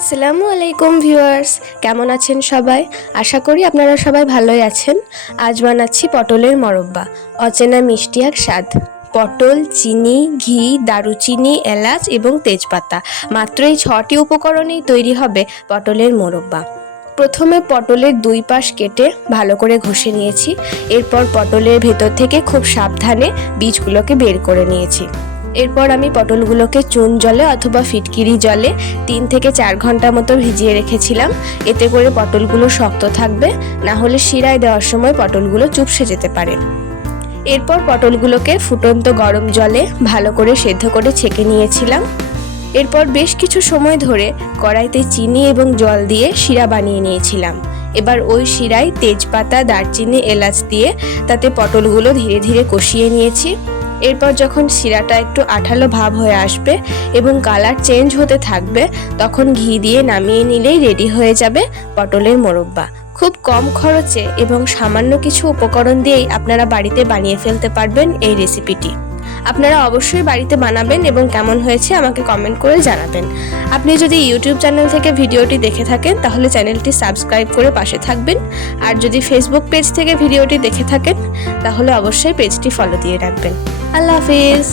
আসসালামু আলাইকুম ভিউয়ার্স, কেমন আছেন সবাই? আশা করি আপনারা সবাই ভালোই আছেন। আজ বানাচ্ছি পটলের মরব্বা, অচেনা মিষ্টি এক স্বাদ। পটল, চিনি, ঘি, দারুচিনি, এলাচ এবং তেজপাতা, মাত্র এই ছটি উপকরণেই তৈরি হবে পটলের মোরব্বা। প্রথমে পটলের দুই পাশ কেটে ভালো করে ঘষে নিয়েছি। এরপর পটলের ভেতর থেকে খুব সাবধানে বীজগুলোকে বের করে নিয়েছি। এরপর আমি পটলগুলোকে চুন জলে অথবা ফিটকিরি জলে তিন থেকে চার ঘণ্টা মতো ভিজিয়ে রেখেছিলাম। এতে করে পটলগুলো শক্ত থাকবে, না হলে শিরায় দেওয়ার সময় পটলগুলো চুপসে যেতে পারে। এরপর পটলগুলোকে ফুটন্ত গরম জলে ভালো করে সেদ্ধ করে ছেঁকে নিয়েছিলাম। এরপর বেশ কিছু সময় ধরে কড়াইতে চিনি এবং জল দিয়ে শিরা বানিয়ে নিয়েছিলাম। এবার ওই শিরায় তেজপাতা, দারচিনি, এলাচ দিয়ে তাতে পটলগুলো ধীরে ধীরে কষিয়ে নিয়েছি। এরপর যখন শিরাটা একটু আঠালো ভাব হয়ে আসবে এবং কালার চেঞ্জ হতে থাকবে, তখন ঘি দিয়ে নামিয়ে নিলেই রেডি হয়ে যাবে পটলের মোরব্বা। খুব কম খরচে এবং সামান্য কিছু উপকরণ দিয়েই আপনারা বাড়িতে বানিয়ে ফেলতে পারবেন এই রেসিপিটি। আপনারা অবশ্যই বাড়িতে বানাবেন এবং কেমন হয়েছে আমাকে কমেন্ট করে জানাবেন। আপনি যদি ইউটিউব চ্যানেল থেকে ভিডিওটি দেখে থাকেন, তাহলে চ্যানেলটি সাবস্ক্রাইব করে পাশে থাকবেন। আর যদি ফেসবুক পেজ থেকে ভিডিওটি দেখে থাকেন, তাহলে অবশ্যই পেজটি ফলো দিয়ে রাখবেন। আল্লাহ হাফিজ।